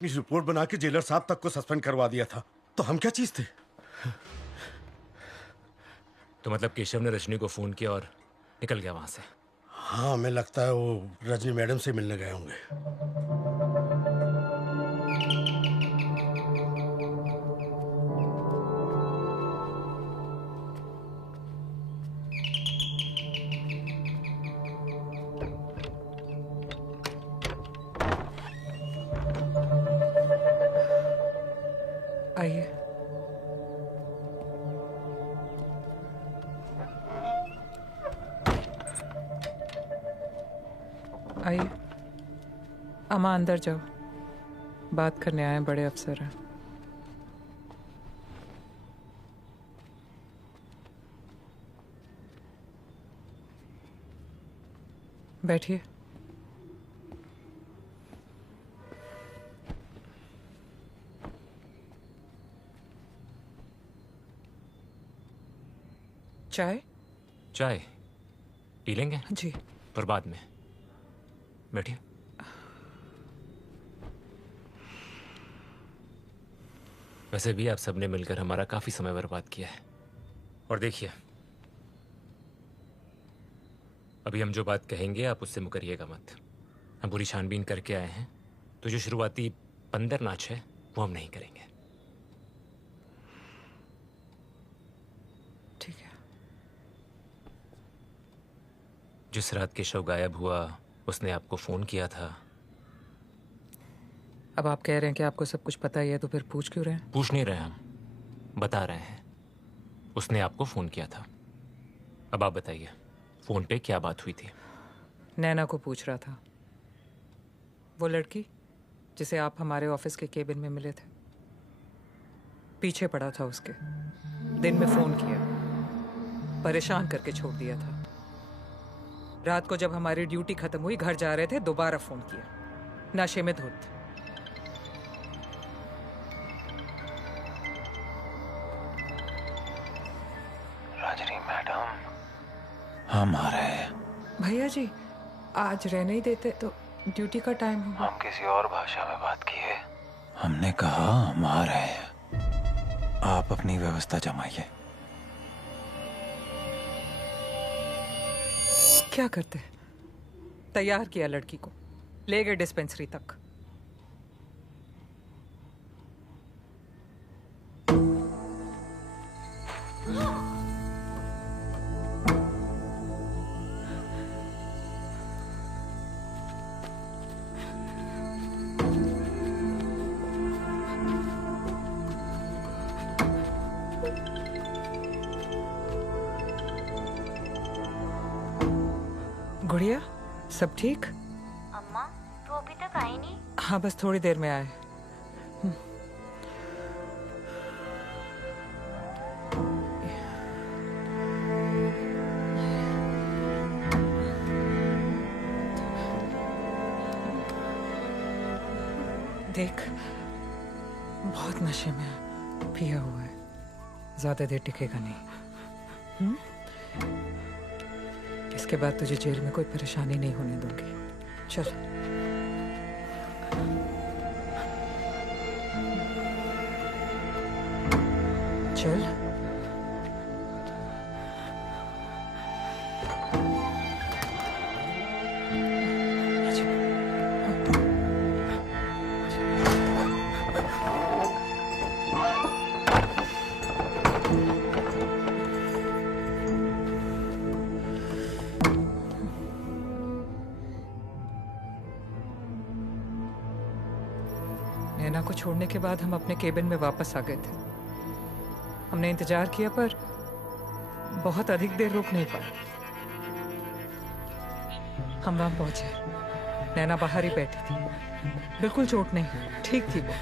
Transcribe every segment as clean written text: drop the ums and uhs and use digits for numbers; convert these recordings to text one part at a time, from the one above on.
इस रिपोर्ट बना के जेलर साहब तक को सस्पेंड करवा दिया था, तो हम क्या चीज थे? तो मतलब केशव ने रजनी को फोन किया और निकल गया वहां से? हाँ, हमें लगता है वो रजनी मैडम से मिलने गए होंगे। आइए। आइए अम्मा, अंदर जाओ, बात करने आए हैं, बड़े अफसर हैं। बैठिए। चाय? चाय पी लेंगे जी। पर बाद में। बैठिए। वैसे भी आप सबने मिलकर हमारा काफी समय बर्बाद किया है। और देखिए, अभी हम जो बात कहेंगे आप उससे मुकरिएगा मत। हम पूरी छानबीन करके आए हैं, तो जो शुरुआती पंदर नाच है वो हम नहीं करेंगे। ठीक है। जिस रात केशव गायब हुआ उसने आपको फोन किया था। अब आप कह रहे हैं कि आपको सब कुछ पता ही है, तो फिर पूछ क्यों रहे हैं? पूछ नहीं रहे, हम बता रहे हैं। उसने आपको फोन किया था। अब आप बताइए, फोन पे क्या बात हुई थी? नैना को पूछ रहा था, वो लड़की जिसे आप हमारे ऑफिस के केबिन में मिले थे। पीछे पड़ा था उसके, दिन में फोन किया, परेशान करके छोड़ दिया था। रात को जब हमारी ड्यूटी खत्म हुई, घर जा रहे थे, दोबारा फोन किया, नशे में धुत। रजनी मैडम, हम आ रहे हैं। भैया जी, आज रहने ही देते तो ड्यूटी का टाइम होगा। हम किसी और भाषा में बात किए। हमने कहा हम आ रहे हैं, आप अपनी व्यवस्था जमाइए। क्या करते? तैयार किया लड़की को, ले गए डिस्पेंसरी तक। गुड़िया, सब ठीक? अम्मा, तू अभी तक आई नहीं? हाँ, बस थोड़ी देर में आए। देख, बहुत नशे में है, पिया हुआ है, ज्यादा देर टिकेगा नहीं। इसके बाद तुझे जेल में कोई परेशानी नहीं होने दूंगी। चल। चल। नैना को छोड़ने के बाद हम अपने केबिन में वापस आ गए थे। हमने इंतजार किया पर बहुत अधिक देर रुक नहीं पाए। हम वहां पहुंचे, नैना बाहर ही बैठी थी, बिल्कुल चोट नहीं, ठीक थी वो।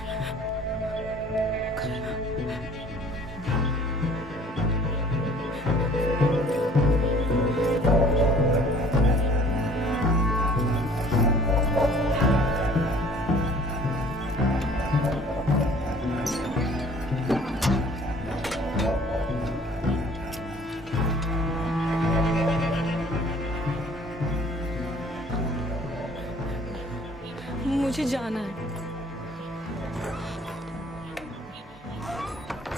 मुझे जाना है।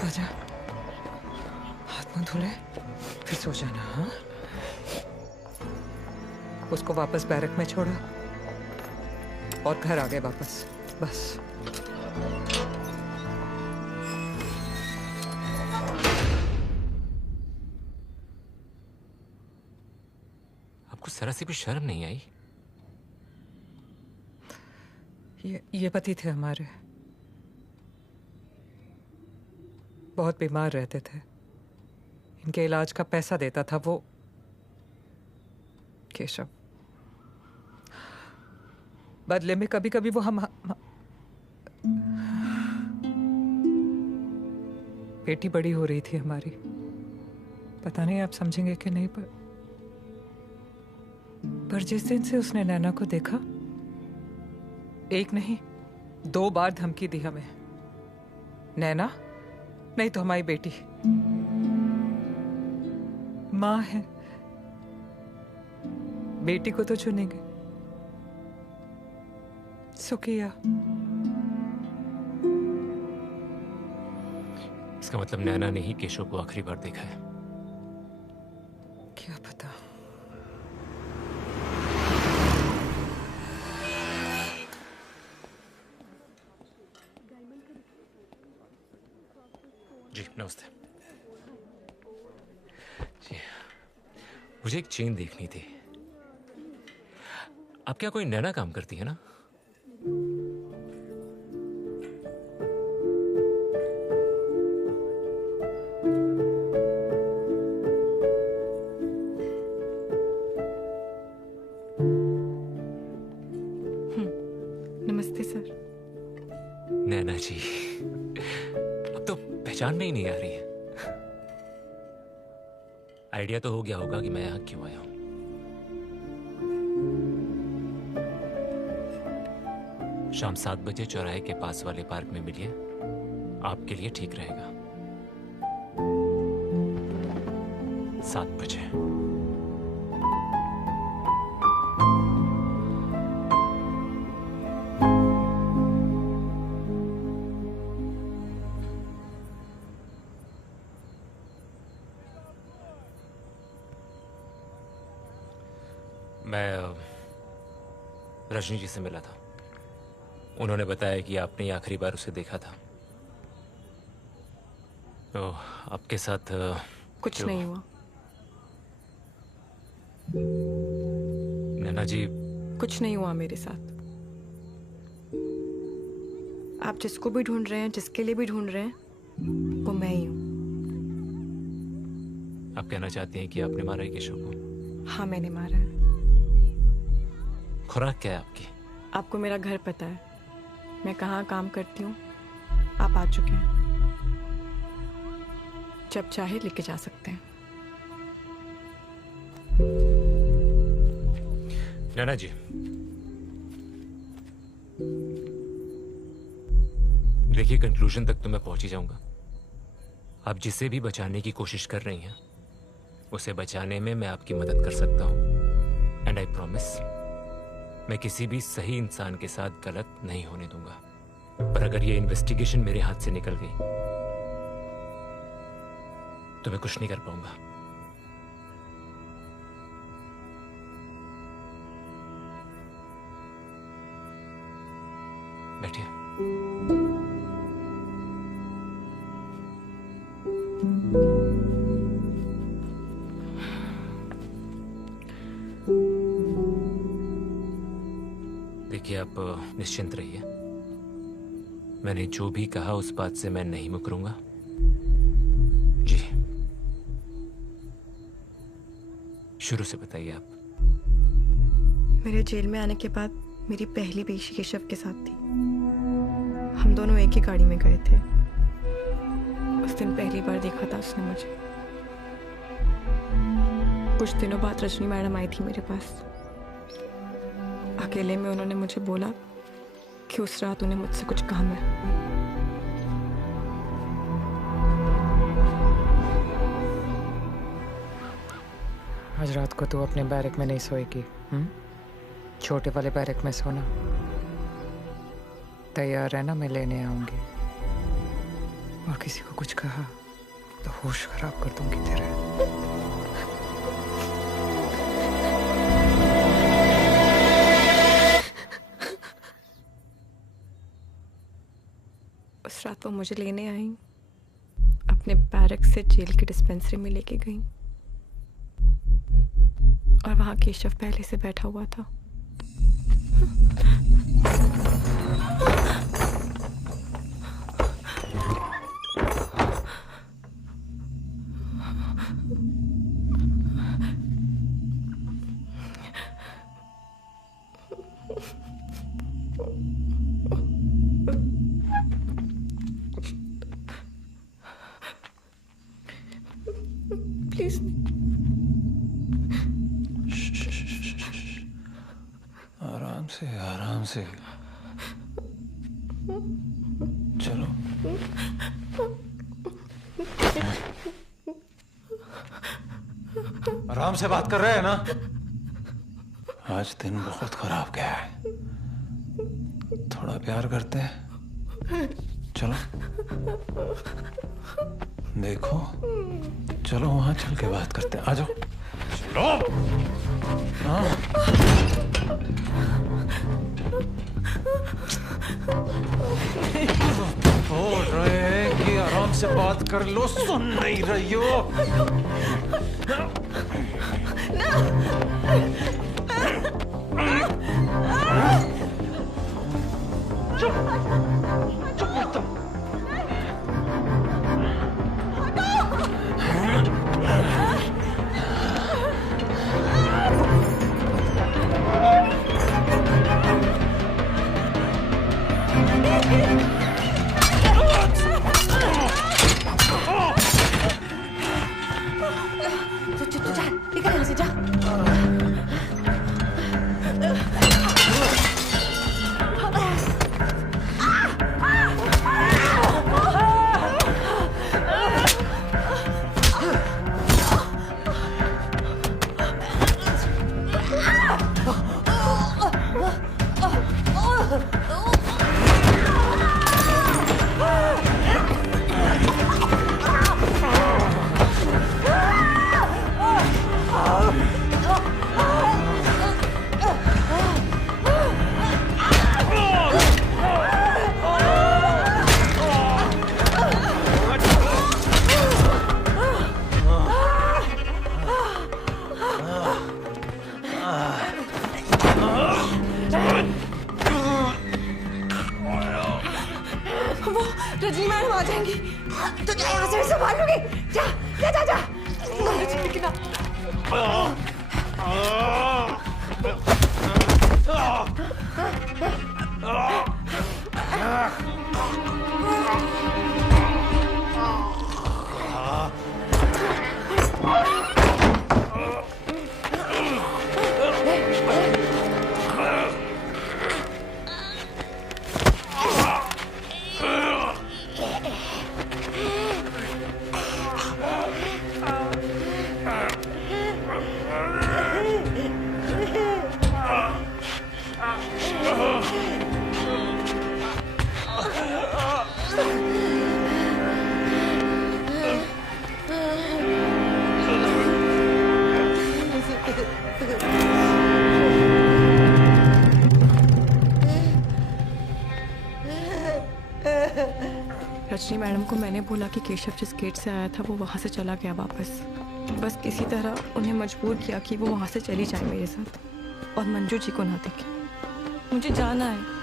आजा, हाथ मुंह धुले, फिर सो जाना। हाँ, उसको वापस बैरक में छोड़ा और घर आ गए वापस, बस। आपको जरा सी भी शर्म नहीं आई? ये पति थे हमारे, बहुत बीमार रहते थे, इनके इलाज का पैसा देता था वो केशव। बदले में कभी कभी वो हम बेटी बड़ी हो रही थी हमारी, पता नहीं आप समझेंगे कि नहीं, पर जिस दिन से उसने नैना को देखा, एक नहीं 2 बार धमकी दी हमें, नैना नहीं तो हमारी बेटी। माँ है, बेटी को तो चुनेंगे। सुखिया। इसका मतलब नैना ने ही केशव को आखिरी बार देखा है। क्या पता। जी नमस्ते जी, मुझे एक चेन देखनी थी। आप क्या कोई नैना काम करती है ना? नमस्ते सर। नैना जी, अब तो पहचान में ही नहीं आ रही है। आइडिया तो हो गया होगा कि मैं यहां क्यों आया हूं। शाम 7 बजे चौराहे के पास वाले पार्क में मिलिए, आपके लिए ठीक रहेगा। 7 बजे। मैं रजनी जी से मिला था, उन्होंने बताया कि आपने ही आखिरी बार उसे देखा था। तो आपके साथ कुछ नहीं हुआ। नैना जी, कुछ नहीं हुआ मेरे साथ। आप जिसको भी ढूंढ रहे हैं, जिसके लिए भी ढूंढ रहे हैं, वो मैं ही हूँ। आप कहना चाहती हैं कि आपने मारा है केशव को? हाँ, मैंने मारा है। खुराक क्या है आपकी? आपको मेरा घर पता है, मैं कहाँ काम करती हूँ, आप आ चुके हैं। जब चाहे लेके जा सकते हैं। नैना जी, देखिए कंक्लूजन तक तो मैं पहुंच ही जाऊंगा। आप जिसे भी बचाने की कोशिश कर रही हैं, उसे बचाने में मैं आपकी मदद कर सकता हूं। एंड आई प्रॉमिस, मैं किसी भी सही इंसान के साथ गलत नहीं होने दूंगा। पर अगर ये इन्वेस्टिगेशन मेरे हाथ से निकल गई तो मैं कुछ नहीं कर पाऊंगा। बैठिए। देखिए, आप निश्चिंत रहिए। मैंने जो भी कहा उस बात से मैं नहीं मुकरूंगा। जी, शुरू से बताइए आप। मेरे जेल में आने के बाद मेरी पहली पेशी केशव के साथ थी। हम दोनों एक ही गाड़ी में गए थे। उस दिन पहली बार देखा था उसने मुझे। कुछ दिनों बाद रजनी मैडम आई थी मेरे पास। अकेले में उन्होंने मुझे बोला कि उस रात उन्हें मुझसे कुछ काम है। आज रात को तू अपने बैरक में नहीं सोएगी, छोटे वाले बैरक में सोना। तैयार है ना? मैं लेने आऊंगी। और किसी को कुछ कहा तो होश खराब कर दूंगी तेरे। उस रात वो मुझे लेने आई, अपने बैरक से जेल की डिस्पेंसरी में लेके गई और वहां केशव पहले से बैठा हुआ था। प्लीज आराम से चलो। आराम से बात कर रहे हैं ना। आज दिन बहुत खराब गया है, थोड़ा प्यार करते हैं। चलो देखो, चलो वहां चल के बात करते हैं। आ जाओ। चलो। हाँ। बोल रहे हैं कि आराम से बात कर लो, सुन नहीं रही हो। रजनी मैडम आ जाएंगी तो क्या यहाँ से संभाल लोगे? जा जा जा जा। रजनी मैडम को मैंने बोला कि केशव जिस गेट से आया था वो वहाँ से चला गया वापस। बस किसी तरह उन्हें मजबूर किया कि वो वहाँ से चली जाए मेरे साथ और मंजू जी को ना देखे। मुझे जाना है।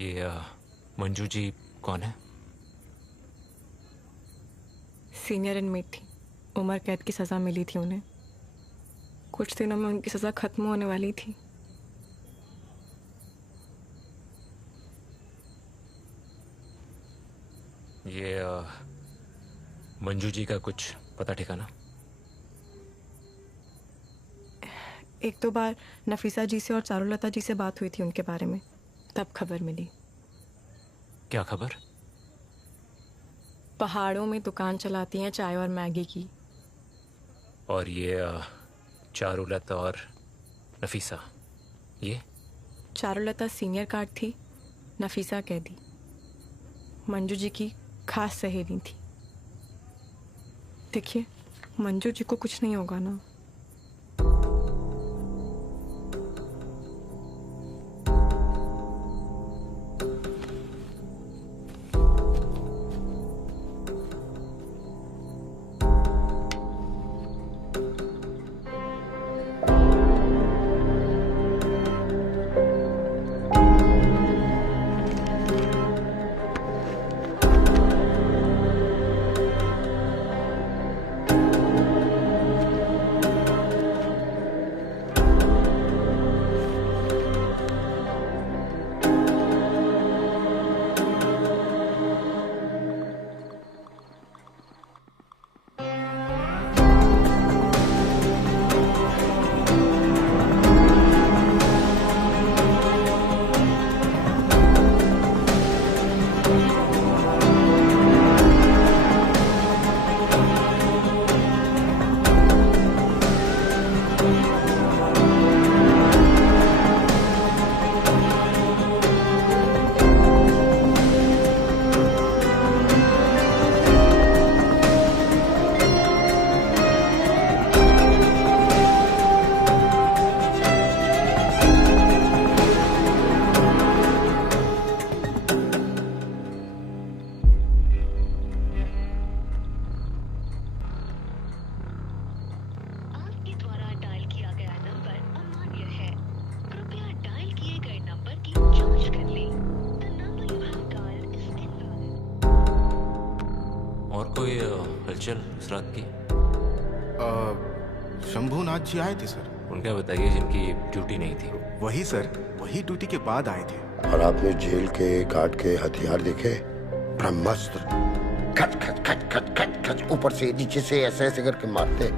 ये मंजू जी कौन है? सीनियर इनमेट थी, उम्र कैद की सज़ा मिली थी उन्हें। कुछ दिनों में उनकी सज़ा खत्म होने वाली थी। ये मंजू जी का कुछ पता ठिकाना? एक दो बार नफीसा जी से और चारुलता जी से बात हुई थी उनके बारे में, तब खबर मिली। क्या खबर? पहाड़ों में दुकान चलाती हैं चाय और मैगी की। और ये चारुलता और नफीसा, ये चारुलता सीनियर कार्ड थी, नफीसा कैदी। मंजू जी की खास सहेली थी। देखिए, मंजू जी को कुछ नहीं होगा ना। कोई हलचल इस रात की? शंभूनाथ जी आए थे सर। उनका बताइए जिनकी ड्यूटी नहीं थी। वही सर, वही ड्यूटी के बाद आए थे। और आपने जेल के गार्ड के हथियार देखे? ब्रह्मास्त्र, खच खच खच खच खच खच, ऊपर से नीचे से ऐसे ऐसे करके मारते।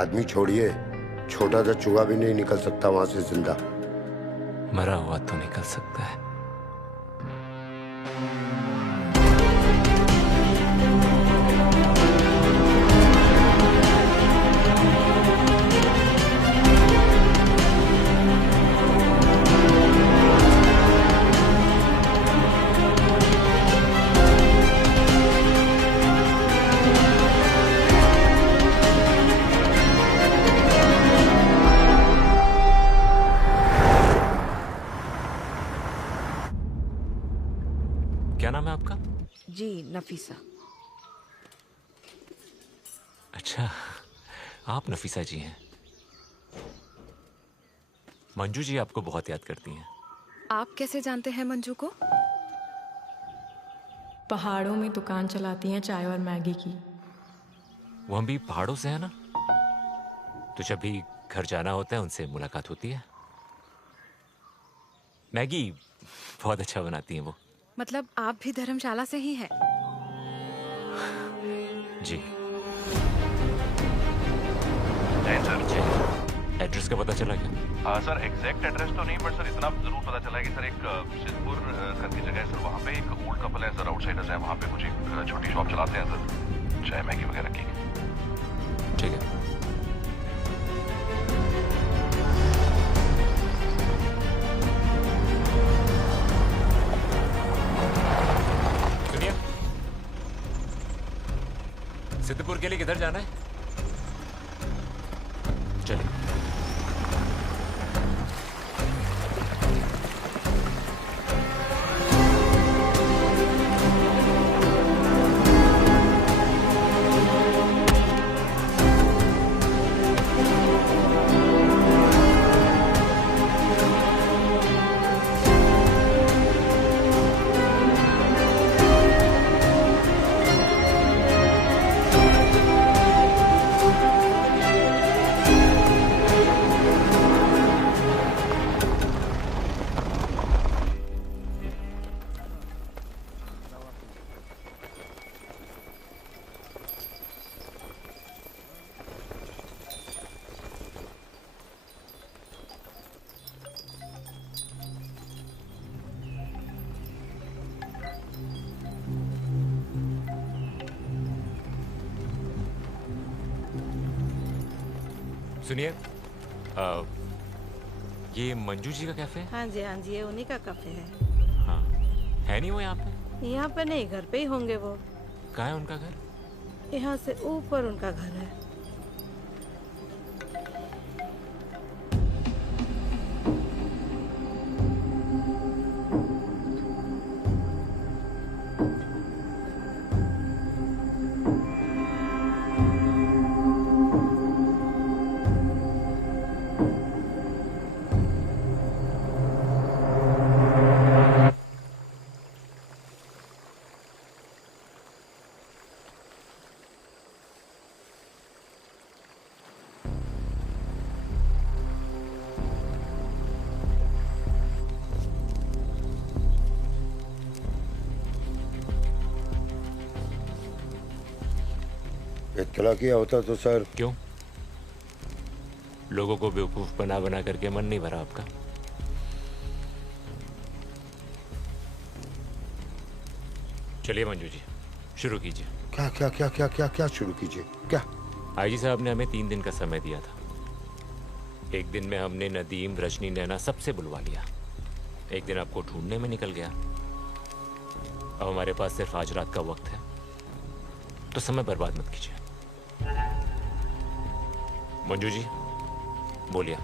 आदमी छोड़िए, छोटा सा चूहा भी नहीं निकल सकता वहां से जिंदा। मरा हुआ तो निकल सकता है। क्या नाम है आपका? जी, नफीसा। अच्छा, आप नफीसा जी हैं। मंजू जी आपको बहुत याद करती हैं। आप कैसे जानते हैं मंजू को? पहाड़ों में दुकान चलाती हैं चाय और मैगी की। वो हम भी पहाड़ों से है ना, तो जब भी घर जाना होता है उनसे मुलाकात होती है। मैगी बहुत अच्छा बनाती हैं वो। मतलब आप भी धर्मशाला से ही हैं? जी। जय सर। जी। एड्रेस का पता चला क्या? हाँ सर, एग्जैक्ट एड्रेस तो नहीं, बट सर इतना जरूर पता चला है कि सर एक सिद्धपुर करके जगह है सर, वहाँ पे एक ओल्ड कपल है सर, आउटसाइडर्स है, वहाँ पे कुछ एक छोटी शॉप चलाते हैं सर, चाय मैगी वगैरह की। ठीक है। सुनिए, सिद्धपुर के लिए किधर जाना है? चलिए। सुनिए, ये मंजू जी का कैफे है? हाँ जी, ये उन्हीं का कैफे है। हाँ, है नहीं वो यहाँ पे? यहाँ पे नहीं, घर पे ही होंगे वो। कहाँ है उनका घर? यहाँ से ऊपर उनका घर है। इत्तला किया होता तो सर। क्यों? लोगों को बेवकूफ बना बना करके मन नहीं भरा आपका? चलिए मंजू जी, शुरू कीजिए। क्या क्या क्या क्या क्या क्या शुरू कीजिए? क्या? आईजी साहब ने हमें 3 दिन का समय दिया था। एक दिन में हमने नदीम, रजनी, नैना सबसे बुलवा लिया। एक दिन आपको ढूंढने में निकल गया। अब हमारे पास सिर्फ आज रात का वक्त है, तो समय बर्बाद मत कीजिए। मंजू जी बोलिए।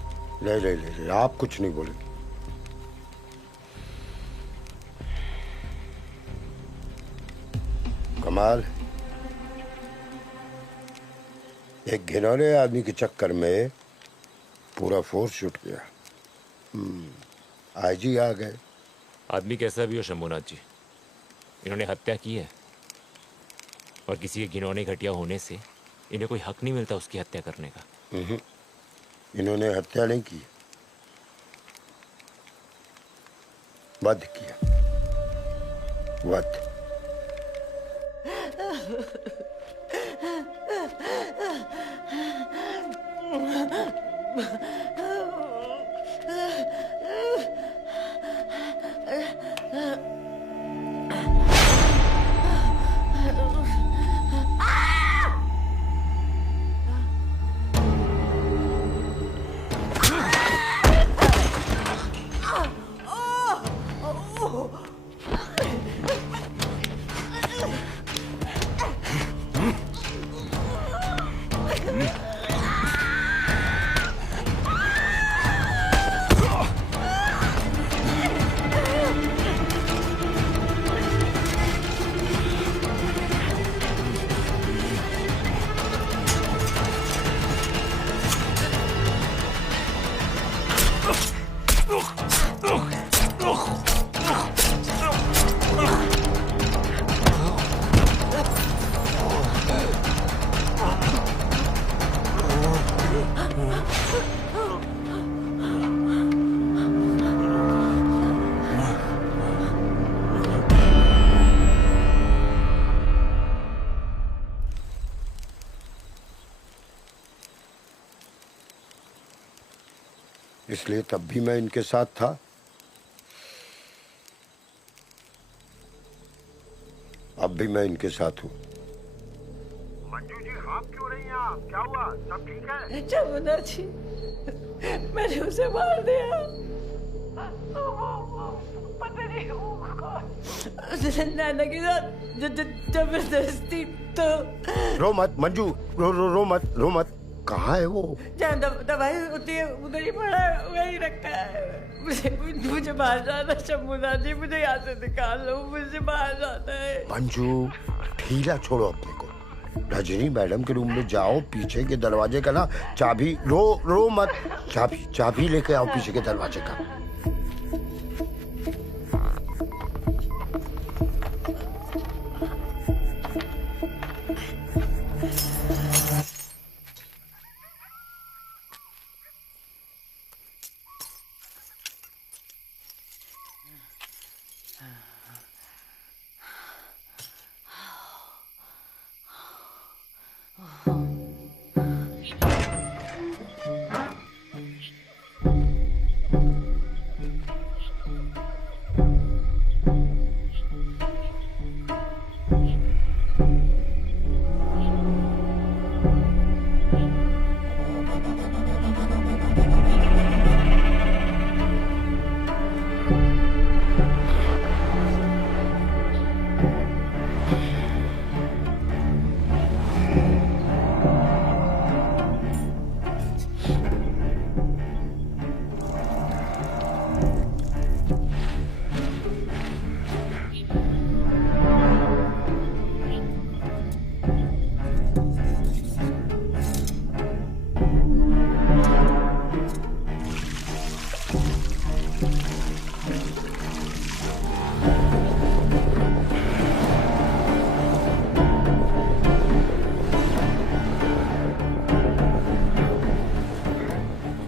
ले ले ले ले, आप कुछ नहीं बोले। कमाल, एक घिनौने आदमी के चक्कर में पूरा फोर्स छूट गया। आईजी आ गए। आदमी कैसा भी हो शंभुनाथ जी, इन्होंने हत्या की है, और किसी के घिनौने घटिया होने से इन्हें कोई हक नहीं मिलता उसकी हत्या करने का। इन्होंने हत्या नहीं की, वध किया। वध। इसलिए तब भी मैं इनके साथ था। अब भी मैं इनके साथ हूँ। मंजू जी, आप क्यों रही हैं? आप क्या हुआ? सब ठीक है? जमुना जी, मैंने उसे मार दिया। पता नहीं वो कौन। नैना के साथ जबरदस्ती। तो रो मत मंजू, रो मत। कहाँ है वो? जहाँ दवाई होती है उधर ही पड़ा है, वही रखा है। मुझे बाहर जाना, शंभुनाथ जी मुझे यहाँ से निकाल लो, मुझे बाहर जाना है। मंजू, ढीला छोड़ो अपने को। रजनी मैडम के रूम में जाओ, पीछे के दरवाजे का ना चाबी, रो मत, चाबी लेके आओ पीछे के दरवाजे का।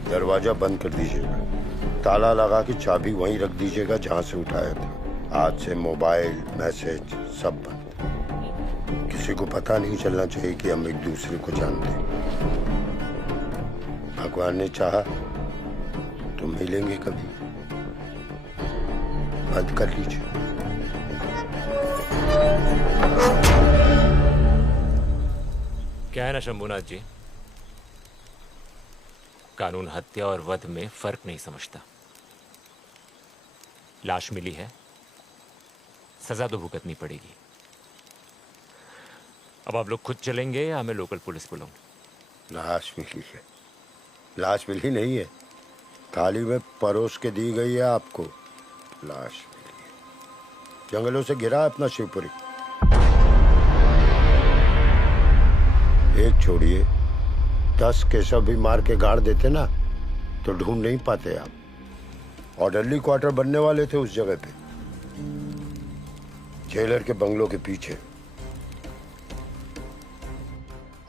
दरवाजा बंद कर दीजिएगा, ताला लगा के चाबी वहीं रख दीजिएगा जहां से उठाया था। आज से मोबाइल, मैसेज सब बंद। किसी को पता नहीं चलना चाहिए कि हम एक दूसरे को जानते हैं। भगवान ने चाहा तो मिलेंगे कभी। बंद कर लीजिए। क्या है ना शंभुनाथ जी, कानून हत्या और वध में फर्क नहीं समझता। लाश मिली है, सजा तो भुगतनी पड़ेगी। अब आप लोग खुद चलेंगे या मैं लोकल पुलिस बुलाऊं? लाश मिली है? लाश मिली नहीं है, थाली में परोस के दी गई है आपको। लाश मिली है, जंगलों से गिरा है अपना शिवपुरी। एक छोड़िए, 10 केशव भी मार के गाड़ देते ना तो ढूंढ नहीं पाते आप। ऑर्डरली क्वार्टर बनने वाले थे उस जगह पे, जेलर के बंगलों के पीछे।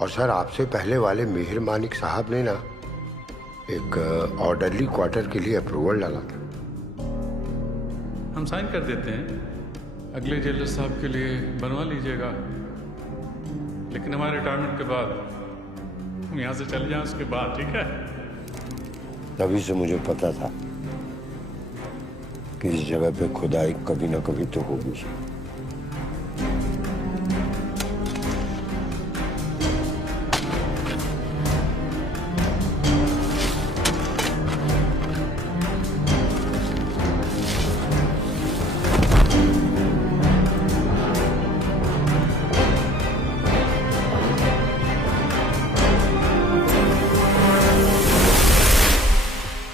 और सर, आपसे पहले वाले मेहर मानिक साहब ने ना एक ऑर्डरली क्वार्टर के लिए अप्रूवल डाला था। हम साइन कर देते हैं, अगले जेलर साहब के लिए बनवा लीजिएगा। लेकिन हमारे रिटायरमेंट के बाद हम यहाँ से चले जाएं उसके बाद, ठीक है? तभी से मुझे पता था कि इस जगह पे खुदाई कभी ना कभी तो होगी।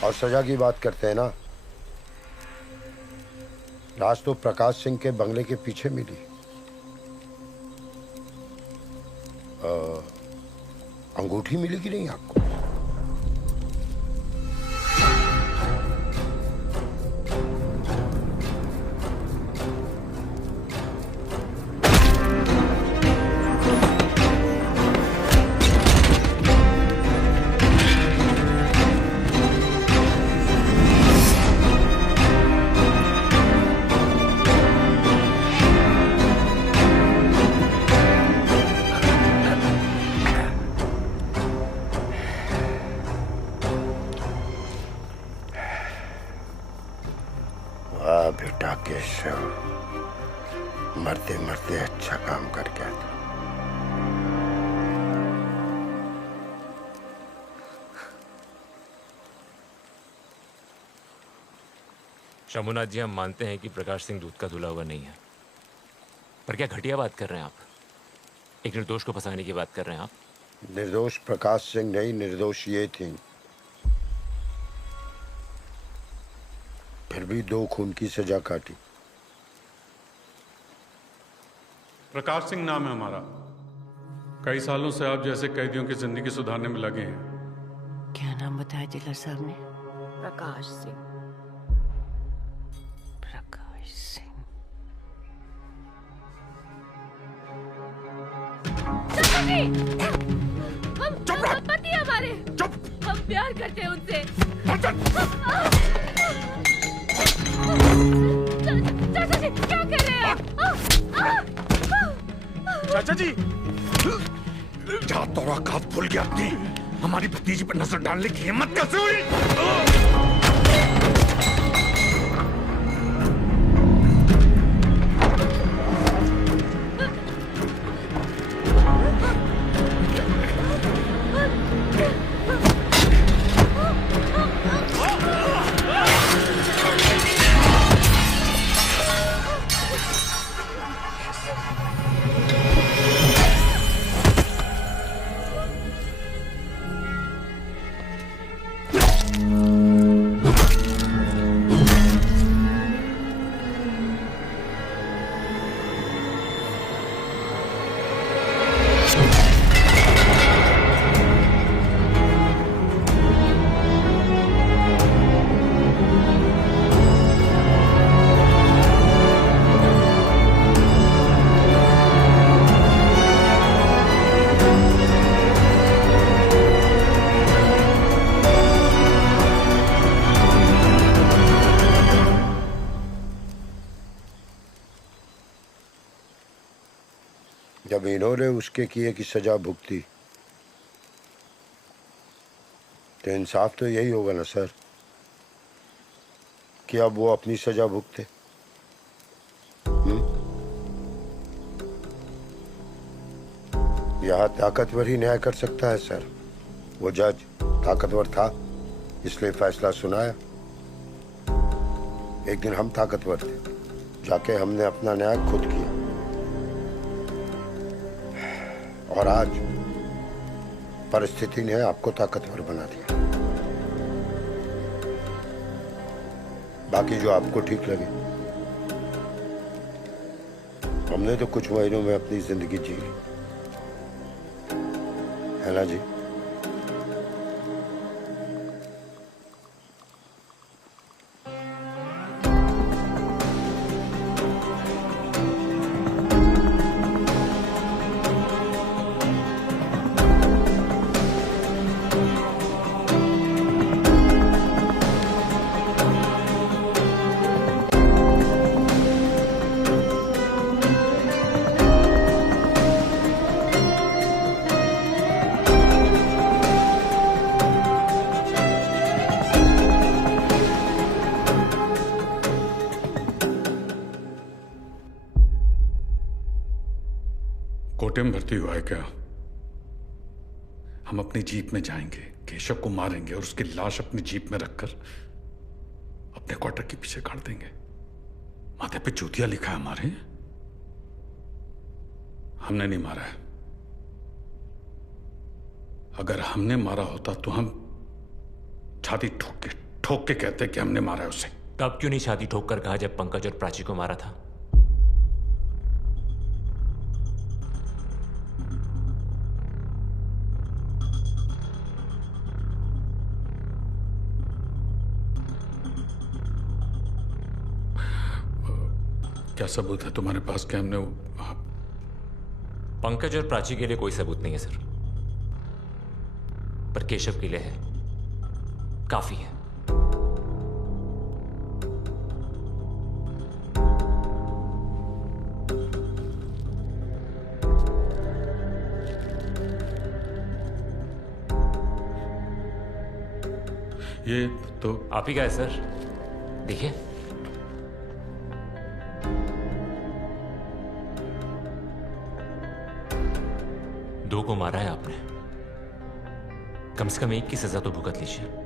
और सजा की बात करते हैं ना, लाश तो प्रकाश सिंह के बंगले के पीछे मिली। अंगूठी मिली कि नहीं आपको? वाह बेटा केशव, मरते मरते अच्छा काम कर गया था। शंभुनाथ जी, हम मानते हैं कि प्रकाश सिंह दूध का धुला हुआ नहीं है, पर क्या घटिया बात कर रहे हैं आप? एक निर्दोष को फंसाने की बात कर रहे हैं आप। निर्दोष प्रकाश सिंह नहीं, निर्दोष ये थी। फिर भी 2 खून की सजा काटी। प्रकाश सिंह नाम है हमारा। कई सालों से आप जैसे कैदियों की जिंदगी सुधारने में लगे हैं। क्या नाम बताया जेलर साहब ने? प्रकाश सिंह। प्रकाश सिंह। हम पति हैं हमारे। चुप। हम प्यार करते हैं उनसे। चाचा जी क्या कर रहे हैं? चाचा जी, जा तो औकात भूल गया अपनी। हमारी भतीजी पर नजर डालने की हिम्मत कैसे हुई? अब इन्होंने उसके किए की सजा भुगती तो इंसाफ तो यही होगा ना सर कि अब वो अपनी सजा भुगते। यहाँ ताकतवर ही न्याय कर सकता है सर। वो जज ताकतवर था इसलिए फैसला सुनाया। एक दिन हम ताकतवर थे, जाके हमने अपना न्याय खुद किया। और आज परिस्थिति ने आपको ताकतवर बना दिया। बाकी जो आपको ठीक लगे। हमने तो कुछ महीनों में अपनी जिंदगी जी ली, है ना जी? कोटे में भर्ती हुआ है क्या? हम अपनी जीप में जाएंगे, केशव को मारेंगे और उसकी लाश अपनी जीप में रखकर अपने क्वार्टर के पीछे गाड़ देंगे। माथे पे चूतिया लिखा है हमारे। हमने नहीं मारा है। अगर हमने मारा होता तो हम छाती ठोक के कहते कि हमने मारा है उसे। तब क्यों नहीं छाती ठोक कर कहा जब पंकज और प्राची को मारा था? क्या सबूत है तुम्हारे पास कि हमने पंकज और प्राची के लिए कोई सबूत नहीं है सर, पर केशव के लिए है, काफी है। ये तो आप ही का है सर, देखिए। दो को मारा है आपने, कम से कम एक की सजा तो भुगत लीजिए।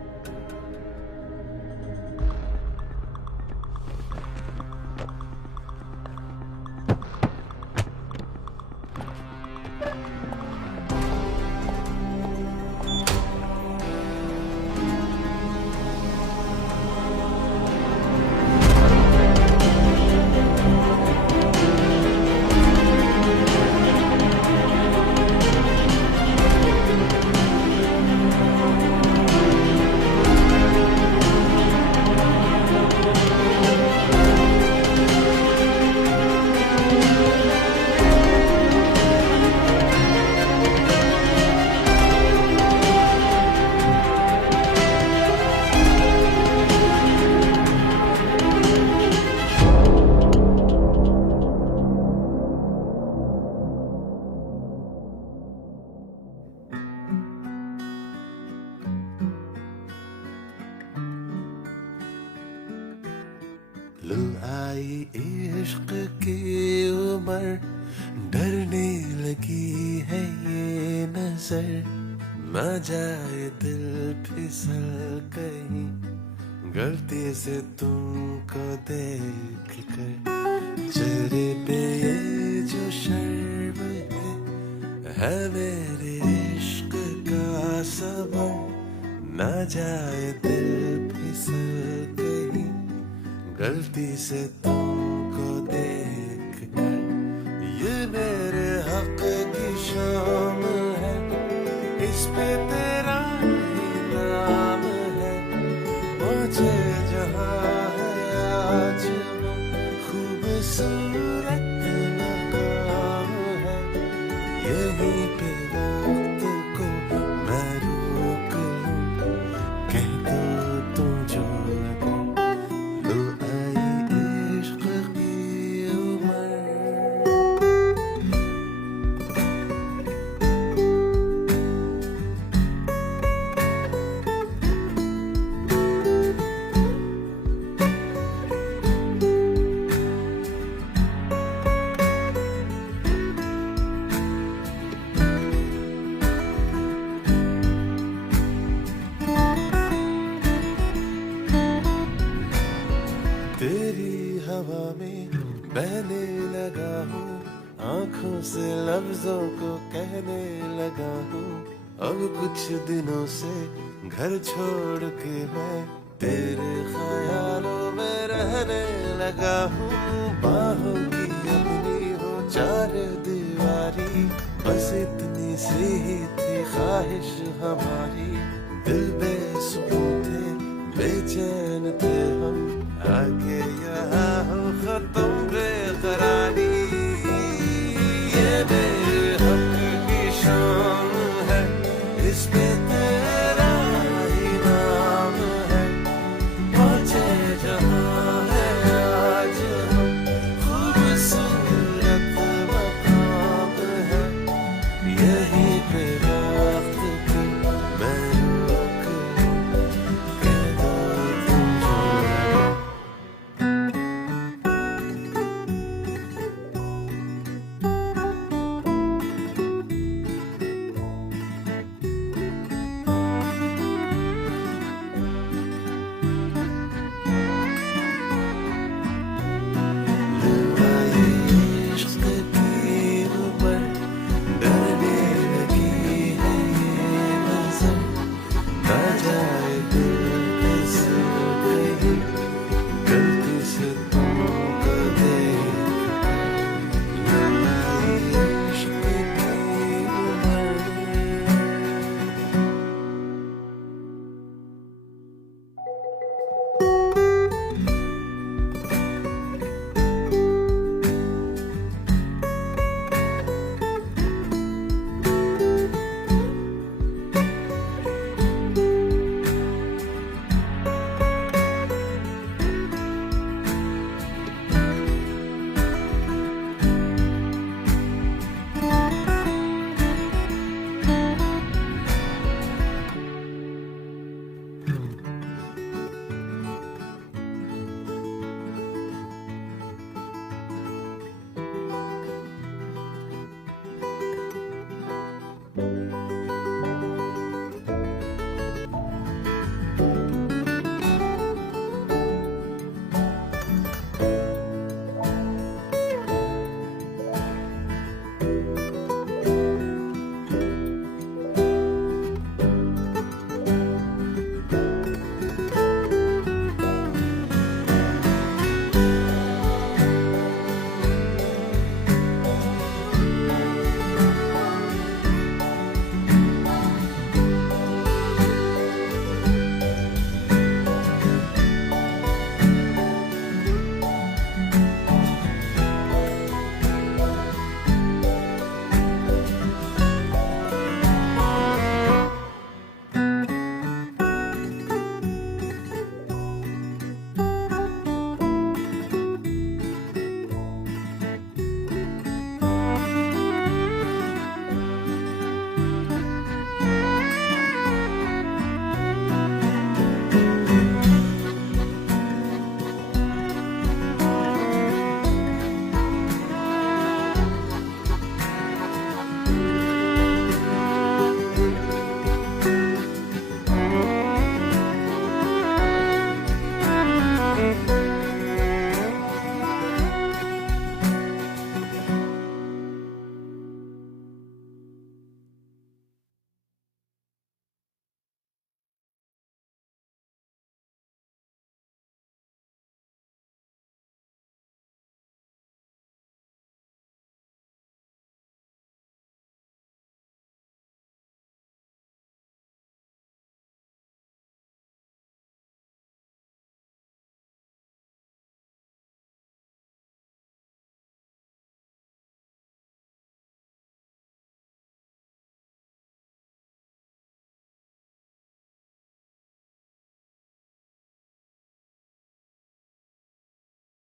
लफ्जों को कहने लगा हूँ अब कुछ दिनों से घर छोड़ के मैं तेरे ख्यालों में रहने लगा हूँ बाहों की अपनी हो चार दीवारी बस इतनी सी ही थी ख्वाहिश हमारी दिल बेसुकून थे बेचैन थे हम आगे यहाँ हो खत्म बेकरारी ये मेरे हक की शान है इस पे